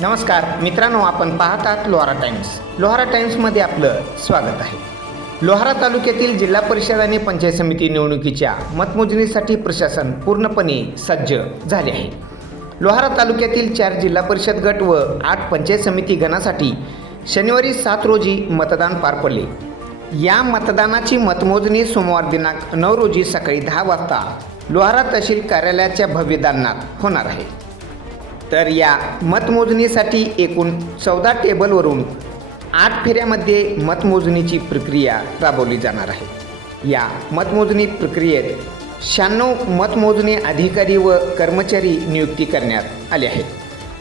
नमस्कार मित्रांनो, आपण पाहतात लोहारा टाइम्स. लोहारा टाइम्समध्ये आपलं स्वागत आहे. लोहारा तालुक्यातील जिल्हा परिषद आणि पंचायत समिती निवडणुकीच्या मतमोजणीसाठी प्रशासन पूर्णपणे सज्ज झाले आहे. लोहारा तालुक्यातील 4 जिल्हा परिषद गट व 8 पंचायत समिती गणासाठी शनिवारी 7 रोजी मतदान पार पडले. या मतदानाची मतमोजणी सोमवार दिनांक 9 रोजी सकाळी 10 वाजता लोहारा तहसील कार्यालयाच्या भव्य दालनात होणार आहे. तर या मतमोजणीसाठी एकूण 14 टेबलवरून 8 फेऱ्यामध्ये मतमोजणीची प्रक्रिया राबवली जाणार आहे. या मतमोजणी प्रक्रियेत 96 मतमोजणी अधिकारी व कर्मचारी नियुक्ती करण्यात आले आहेत.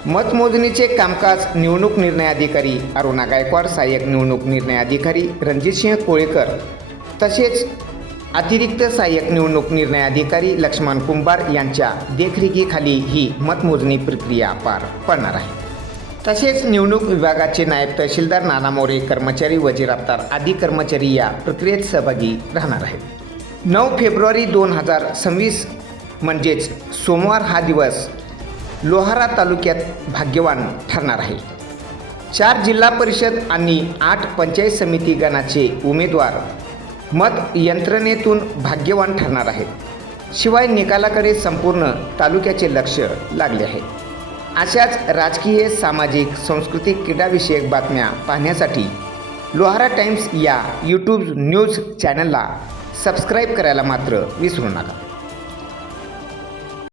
मतमोजणीचे कामकाज निवडणूक निर्णय अधिकारी अरुणा गायकवाड, सहाय्यक निवडणूक निर्णय अधिकारी रणजितसिंह कोळेकर तसेच अतिरिक्त सहाय्यक निवडणूक निर्णय अधिकारी लक्ष्मण कुंभार यांच्या देखरेखीखाली ही मतमोजणी प्रक्रिया पार पडणार आहे. तसेच निवडणूक विभागाचे नायब तहसीलदार नाना मोरे, कर्मचारी व रफ्तार आदी कर्मचारी या प्रक्रियेत सहभागी राहणार आहेत. 9 फेब्रुवारी 2026 म्हणजेच सोमवार हा दिवस लोहारा तालुक्यात भाग्यवान ठरणार आहे. 4 जिल्हा परिषद आणि 8 पंचायत समिती गणाचे उमेदवार मत यंत्रणेतून भाग्यवान ठरणार आहेत. शिवाय निकालाकडे संपूर्ण तालुक्याचे लक्ष लागले आहे. अशाच राजकीय, सामाजिक, सांस्कृतिक, क्रीडाविषयक बातम्या पाहण्यासाठी लोहारा टाइम्स या यूट्यूब न्यूज चॅनलला सबस्क्राईब करायला मात्र विसरू नका.